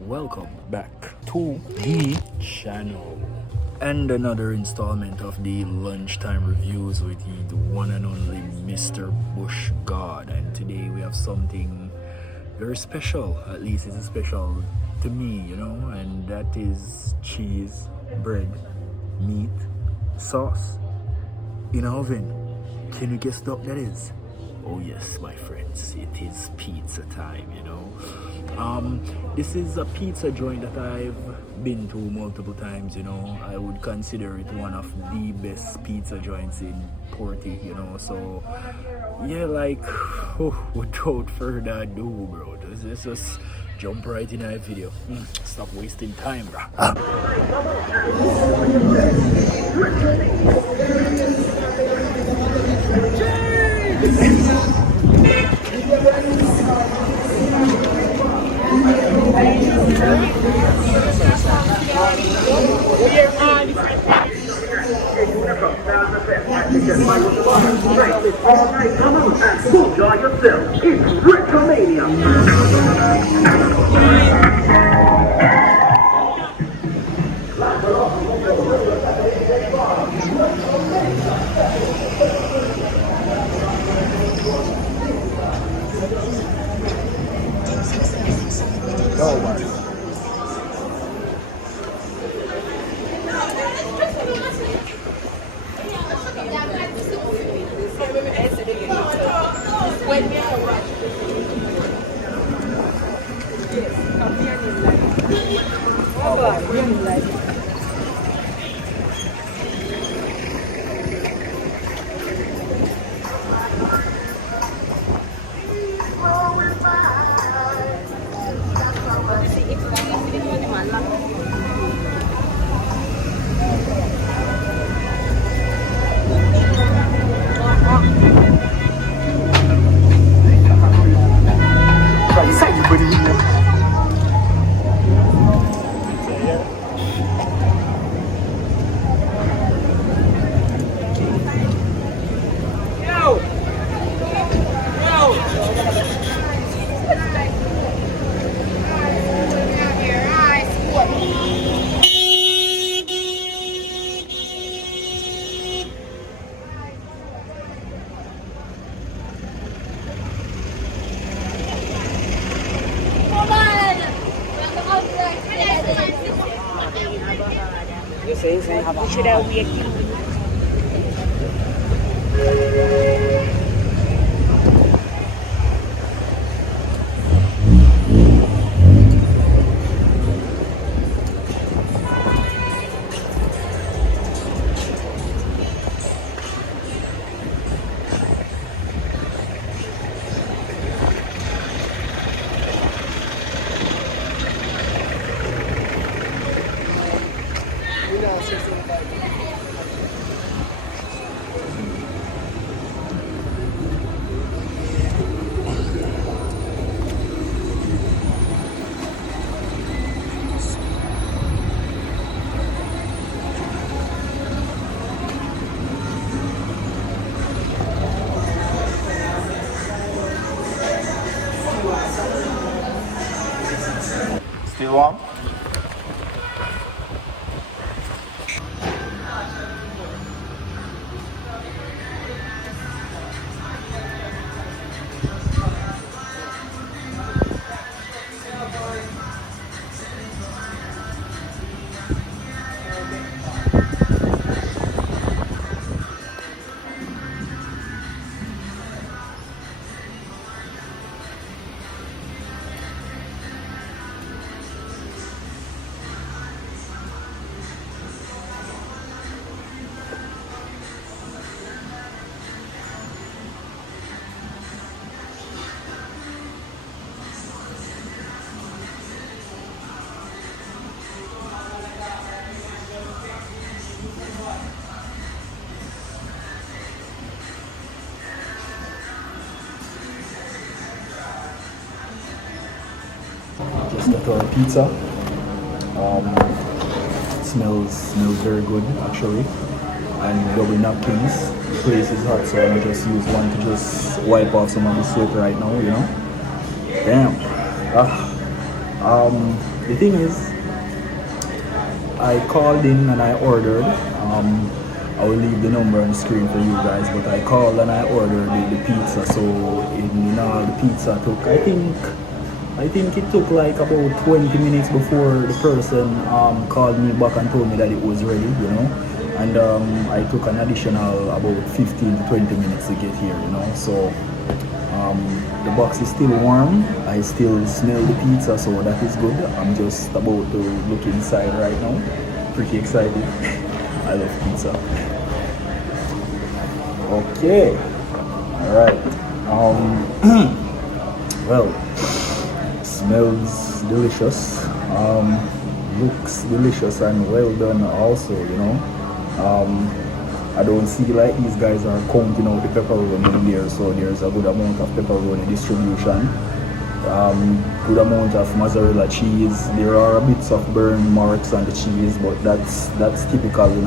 welcome back to the channel and another installment of the Lunchtime Reviews with the one and only Mr. Bush God. And today we have something very special, at least it's special to me, and that is cheese, bread, meat, sauce in an oven. Can you guess what that is? Oh yes, my friends, it is pizza time, This is a pizza joint that I've been to multiple times, I would consider it one of the best pizza joints in Porty, so yeah, without further ado, bro, let's just jump right in our video. Stop wasting time, bro. All right, come on and enjoy yourself. It's Retro-mania. Should I wait? Still warm? Just got our pizza. Smells very good actually. And double napkins. The place is hot, so I just use one to just wipe off some of the sweat right now, Damn. The thing is, I called in and I ordered. I will leave the number on the screen for you guys, but I called and I ordered the pizza. So in all, the pizza took, I think it took like about 20 minutes before the person called me back and told me that it was ready, you know. And I took an additional about 15 to 20 minutes to get here, you know. So the box is still warm. I still smell the pizza, so that is good. I'm just about to look inside right now. Pretty excited. I love pizza. Okay. Alright. Well, smells delicious. Looks delicious and well done also, you know. I don't see like these guys are counting out the pepperoni in there, so there's a good amount of pepperoni distribution. Good amount of mozzarella cheese. There are bits of burn marks on the cheese, but that's typical in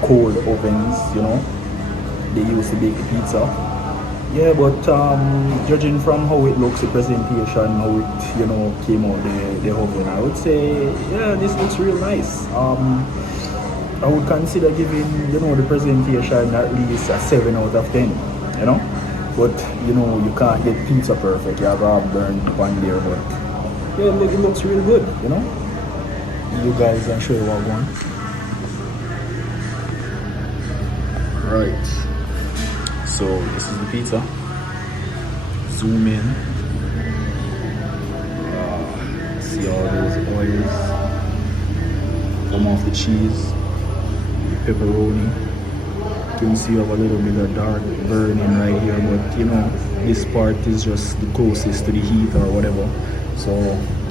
cold ovens, you know. They used to bake the pizza. Yeah, but judging from how it looks, the presentation, how it, you know, came out the oven, I would say, yeah, this looks real nice. I would consider giving, you know, the presentation at least a 7 out of 10, you know. But, you know, you can't get pizza perfect. You have a burn one there, but yeah, it looks real good, you know. You guys, I'm sure what one. Right. So this is the pizza. Zoom in. See all those oils come off the cheese, the pepperoni. You can see you have a little bit of dark burning right here, but you know, this part is just the closest to the heat or whatever. So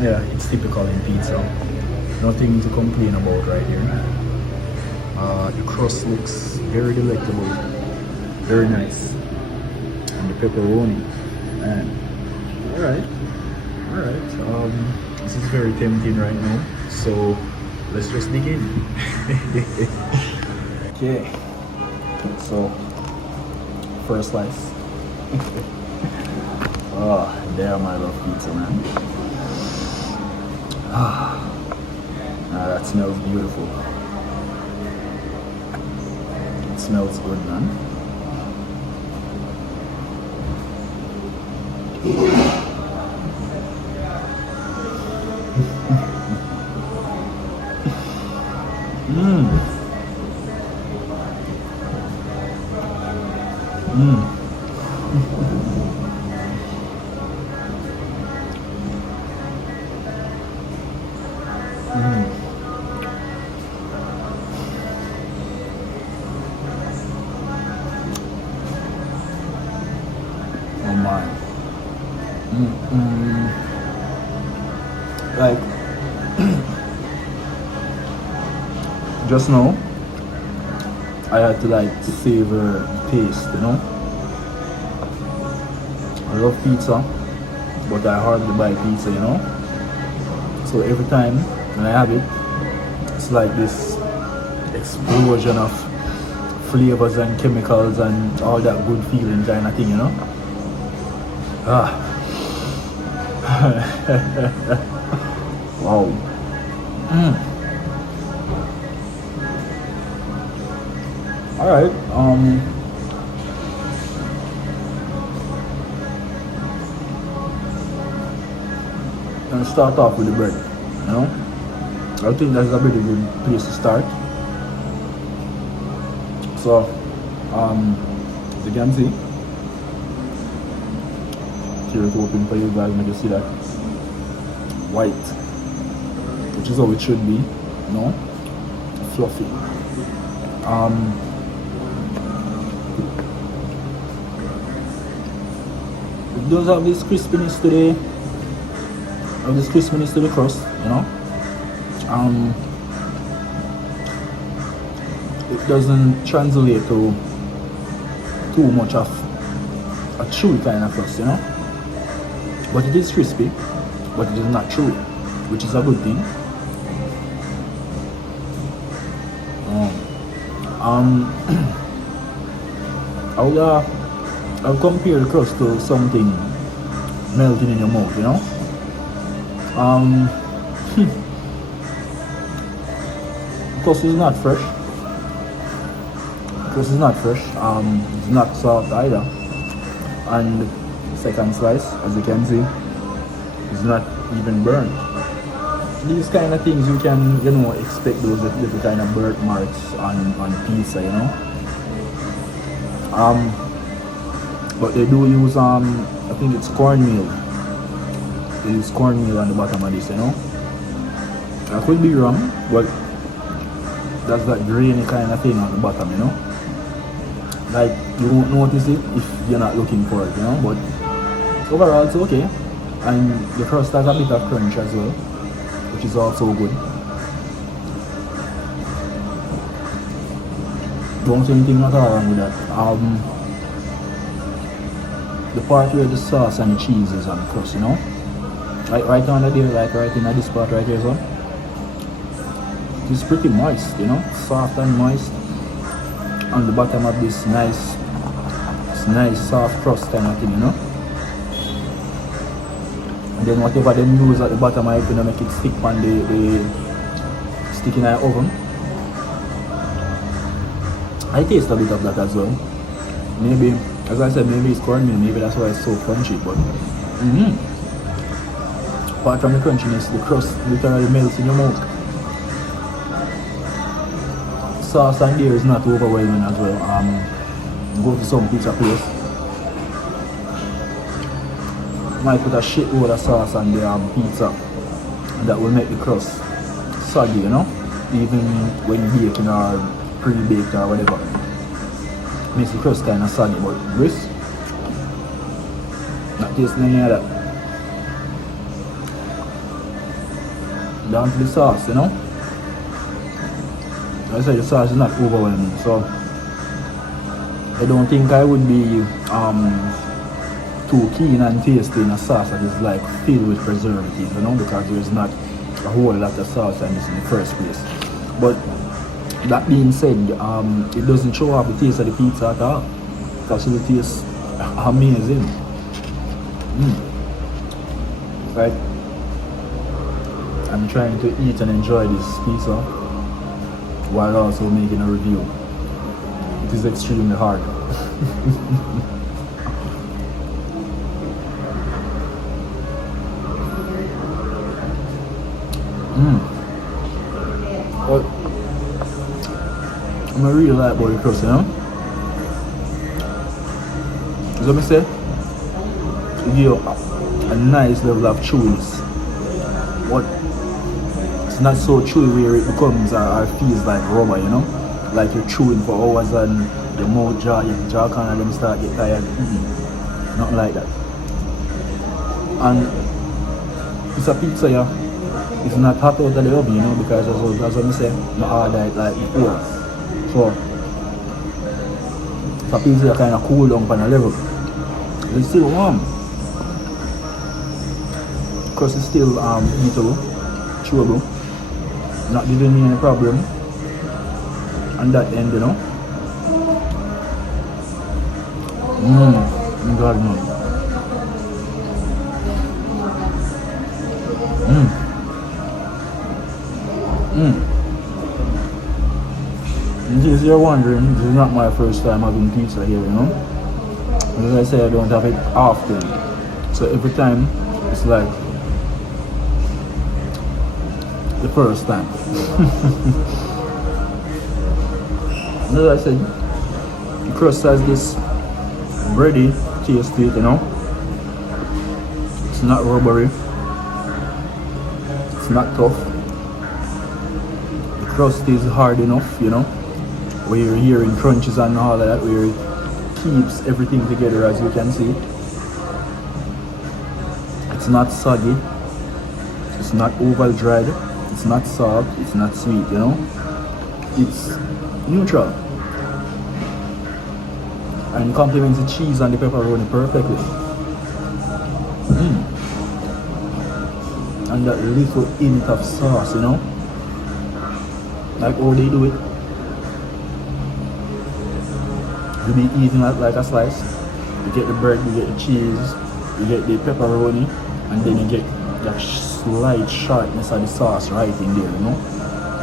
yeah, it's typical in pizza. Nothing to complain about right here. The crust looks very delectable. Very nice. And the pepperoni, man. Alright. This is very tempting right now. So let's just dig in. Okay. So first slice. Oh, damn, I love pizza, man. That smells beautiful. It smells good, man. Oh my. Like just now I had to like savor the taste, you know. I love pizza, but I hardly buy pizza, you know. So every time when I have it, it's like this explosion of flavors and chemicals and all that good feeling kind of thing, you know. Wow. Alright, gonna start off with the bread, you know. I think that's a pretty good place to start. So, as you can see, here it's open for you guys, make you see that white, which is how it should be, you know, fluffy. It does have this crispiness today, or this crispiness to the crust, you know. It doesn't translate to too much of a chewy kind of crust, you know. But it is crispy, but it is not chewy, which is a good thing. I'll compare the crust to something melting in your mouth, you know. Um, Plus it's not fresh. Plus it's not fresh. It's not soft either. And second slice, as you can see, is not even burnt. These kind of things you can, expect those little kind of birthmarks on pizza, But they do use I think it's cornmeal. They use cornmeal on the bottom of this, I could be wrong, but that's that grainy kind of thing on the bottom, Like you won't notice it if you're not looking for it, But overall it's okay. And the crust has a bit of crunch as well, which is also good. Don't see anything at all wrong with that. The part where the sauce and the cheese is on the crust, Like right under there, like right in this part right here, so it's pretty moist, soft and moist on the bottom of this nice soft crust kind of thing, And then whatever they use at the bottom of it, make it stick on the stick in the oven. I taste a bit of that as well. Maybe, as I said, maybe it's cornmeal, maybe that's why it's so crunchy, but apart from the crunchiness, the crust literally melts in your mouth. Sauce on there is not overwhelming as well. Go to some pizza place, might put a shit load of sauce on the pizza that will make the crust soggy, even when baking or pre-baked or whatever. Makes the crust kind of soggy, but this, not tasting any of that. Down to the sauce, Like I said, the sauce is not overwhelming, so I don't think I would be too keen on tasting a sauce that is like filled with preservatives, because there's not a whole lot of sauce in this in the first place. But that being said, it doesn't show off the taste of the pizza at all, because it tastes amazing. Right? I'm trying to eat and enjoy this pizza while also making a review. It is extremely hard. But I'm really like about the crust, As let me say, it gives you a nice level of chewiness, but it's not so chewy where it becomes or feels like rubber, Like you're chewing for hours and your mouth your jaw kind of them start get tired. Nothing like that. And it's a pizza, It's not hot out of the oven, because as I say, not hard like before. So it's a pizza that kind of cool down on a level. It's still warm. Because it's still eatable, chewable, not giving me any problem on that end, God no. In case you're wondering, this is not my first time having pizza here, As I say, I don't have it often. So every time, it's like the first time. And as I said, the crust has this bready taste to it, It's not rubbery. It's not tough. The crust is hard enough, where you're hearing crunches and all of that, where it keeps everything together, as you can see. It's not soggy. It's not over dried. It's not soft. It's not sweet, It's neutral. And complements the cheese and the pepperoni perfectly. And that little hint of sauce, Like how they do it. You be eating that like a slice. You get the bread, you get the cheese, you get the pepperoni, and then you get that slight sharpness of the sauce right in there, you know.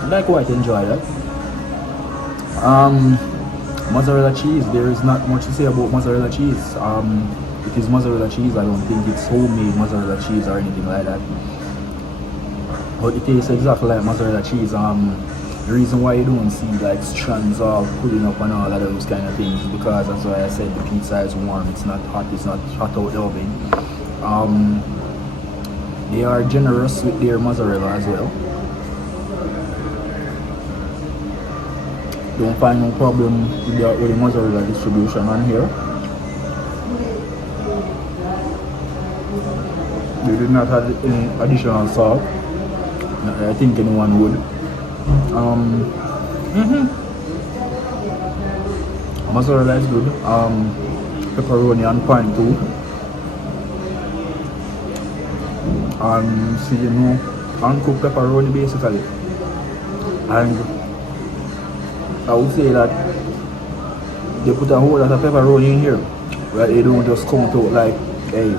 And I quite enjoy that. Mozzarella cheese, there is not much to say about mozzarella cheese. It is mozzarella cheese. I don't think it's homemade mozzarella cheese or anything like that. But it tastes exactly like mozzarella cheese. The reason why you don't see like strands of pulling up and all of those kind of things is because, that's why I said, the pizza is warm. It's not hot. It's not hot out the oven. They are generous with their mozzarella as well. Don't find no problem with the mozzarella distribution on here. They did not have any additional salt. I think anyone would. Mozzarella is good. Pepperoni on point too. So you know, uncooked pepperoni basically. And I would say that they put a whole lot of pepperoni in here. Right? They don't just count out like, hey,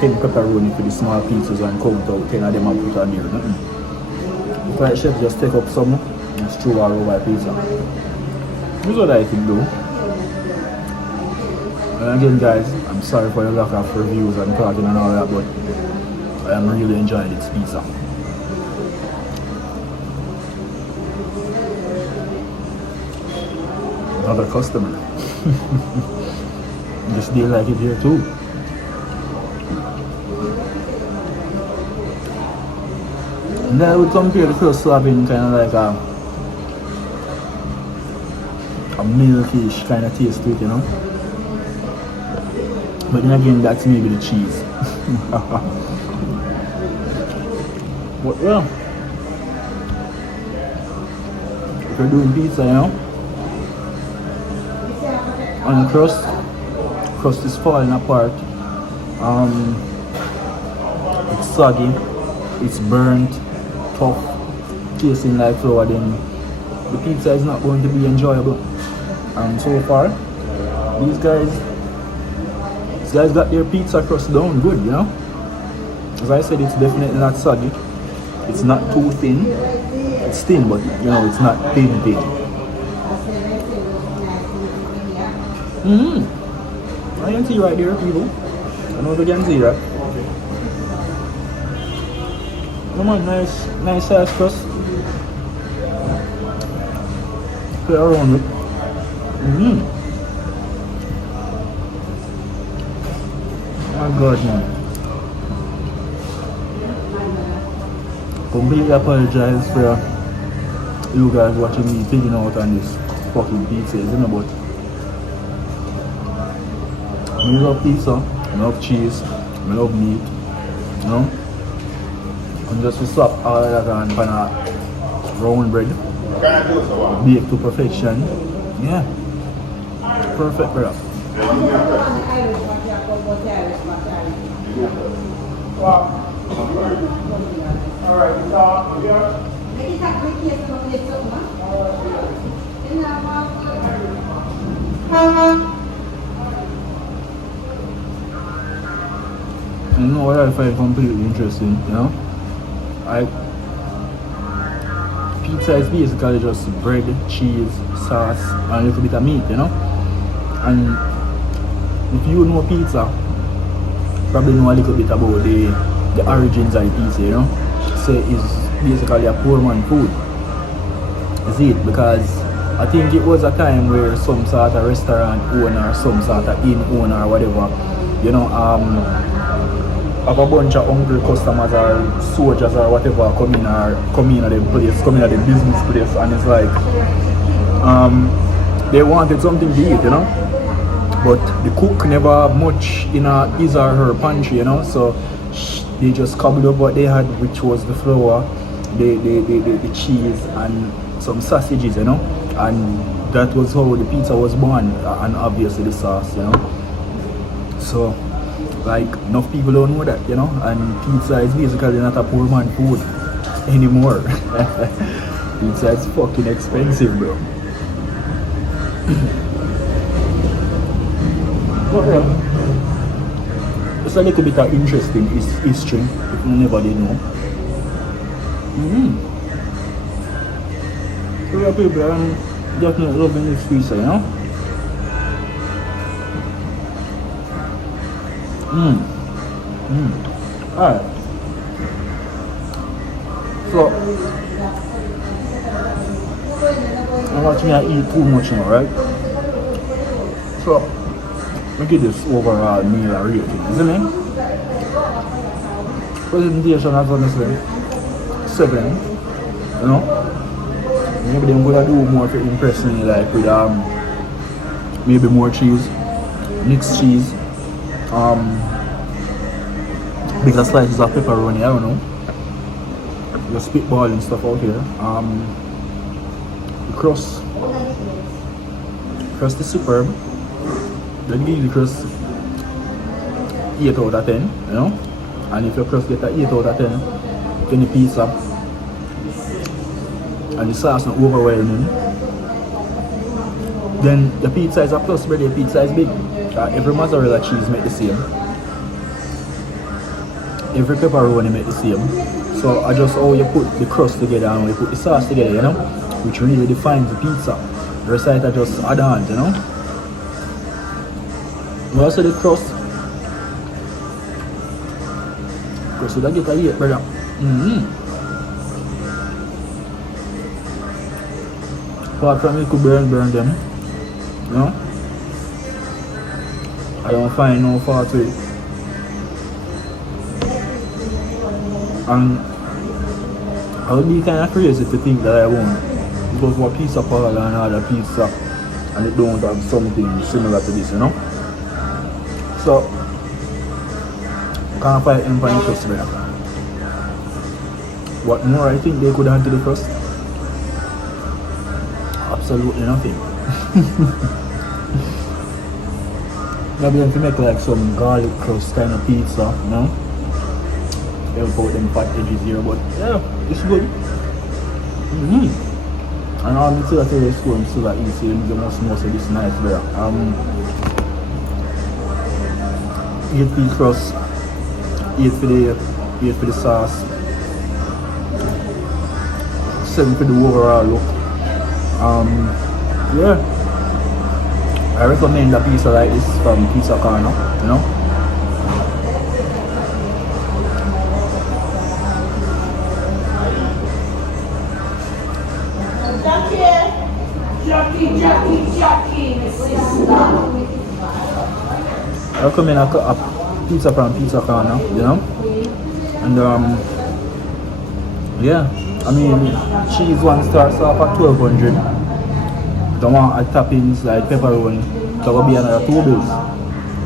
10 pepperoni for the small pizzas and count out 10 of them and put on here. Nothing. It's like chef just take up some and strew all over a pizza. That's what I think though. And again guys, I'm sorry for the lack of reviews and talking and all that, but I am really enjoying this pizza. Another customer. Just they like it here too. And I would compare the crust to having kind of like a milkish kind of taste to it, you know. But then again, that's maybe the cheese. But yeah, if you're doing pizza, you know, and the crust is falling apart. It's soggy, it's burnt, tough, tasting like flour, then the pizza is not going to be enjoyable. And so far, these guys got their pizza crust down good, you know. As I said, it's definitely not soggy. It's not too thin. It's thin, but you know, it's not thin. I can see right there, people. I know they can see that. Come on, nice size crust. Play around it. My God, man. Completely apologize for you guys watching me pigging out on this fucking pizza, you know, but I love pizza, I love cheese, I love meat, you know. And just to swap all of that on pan of round bread, baked to perfection. Yeah, perfect, brother. Alright, you talk, yeah? You know what I find completely interesting, you know? Pizza is basically just bread, cheese, sauce, and a little bit of meat, you know? And if you know pizza, probably know a little bit about the origins of the pizza, you know? So it's basically a poor man food. Is it? Because I think it was a time where some sort of restaurant owner, some sort of inn owner or whatever, you know, have a bunch of hungry customers or soldiers or whatever come in at the place, come in at the business place, and it's like they wanted something to eat, you know, but the cook never have much in his or her pantry, you know, so they just cobbled up what they had, which was the flour, the cheese and some sausages, you know, and that was how the pizza was born, and obviously the sauce, you know. So like, enough people don't know that, you know, and pizza is basically not a poor man food anymore. Pizza is fucking expensive, bro. But yeah, it's a little bit of interesting history, if you never did know. So yeah, people, I'm definitely loving this pizza, you know? Alright. So, I'm not trying to eat too much now, right? So, let me give this overall meal a rating, isn't it? Presentation as honestly 7, you know? Maybe them gonna do more to impress me, like with maybe more cheese, mixed cheese, bigger slices of pepperoni, I don't know. Just spitballing stuff out here. The crust is superb. They give the crust 8 out of 10, you know. And if your crust get a 8 out of 10, then the pizza and the sauce not overwhelming, then the pizza is a plus, but the pizza is big. Every mozzarella cheese make the same. Every pepperoni make the same. So I just how you put the crust together and how you put the sauce together, you know, which really defines the pizza. The rest of it are just add-ons, you know. But also the crust would I get a 8, brother. Apart from it could burn them, you know. I don't find no fault with it. And I would be kind of crazy to think that I won't go for a pizza parlor and order pizza and it don't have something similar to this, you know. So can't fight in the crust, brother. What more I think they could add to the crust? Absolutely nothing. Maybe them to make like some garlic crust kind of pizza, you know. Help out them fat edges here, but yeah, it's good. And all the things that is going so that easy, you must know so this nice there. 8-piece crust, 8 for the sauce, 7 for the overall look. Yeah, I recommend a pizza like this from Pizza Corner, you know. I recommend a pizza from Pizza Corner, you know. And yeah, I mean, cheese one starts off at 1200. The one at toppings like pepperoni, that will be another 2 bills.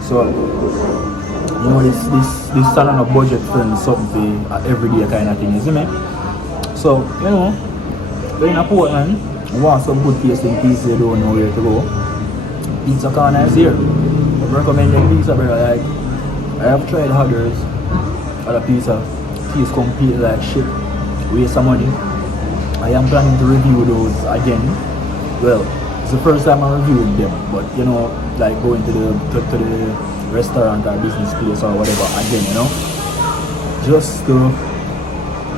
So you know, this stand on a budget friendly something for everyday kind of thing, isn't it? So you know, when in a Portland, you want some good tasting pizza, you don't know where to go. Pizza Corner is here. I recommend the pizza, brother. Like, I have tried others, other pizza, tastes completely like shit, waste of money. I am planning to review those again. Well, it's the first time I'm reviewing them, but you know, like going to the restaurant or business place or whatever again, you know, just to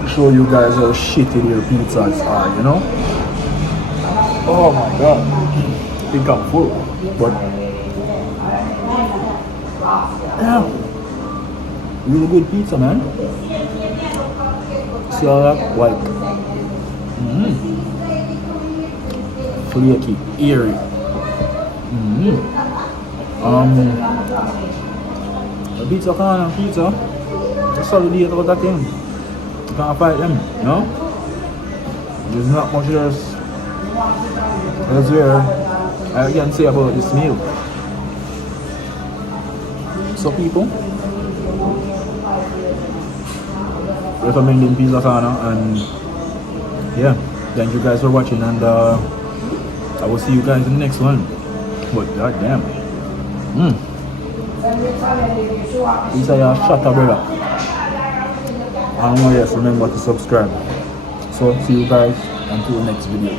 show you guys how shitty their pizzas are, you know. Oh my god, I think I'm full, but yeah, really good pizza, man. See all that white, flaky, airy. The Pizza Corner pizza, that's all the deal about that thing. You can't fight them, you know. There's not much else where I can say about this meal. So people, recommending Pizza Corner, and yeah, thank you guys for watching, and I will see you guys in the next one. But goddamn, these are your shutter, brother. And yes, remember to subscribe. So see you guys until the next video.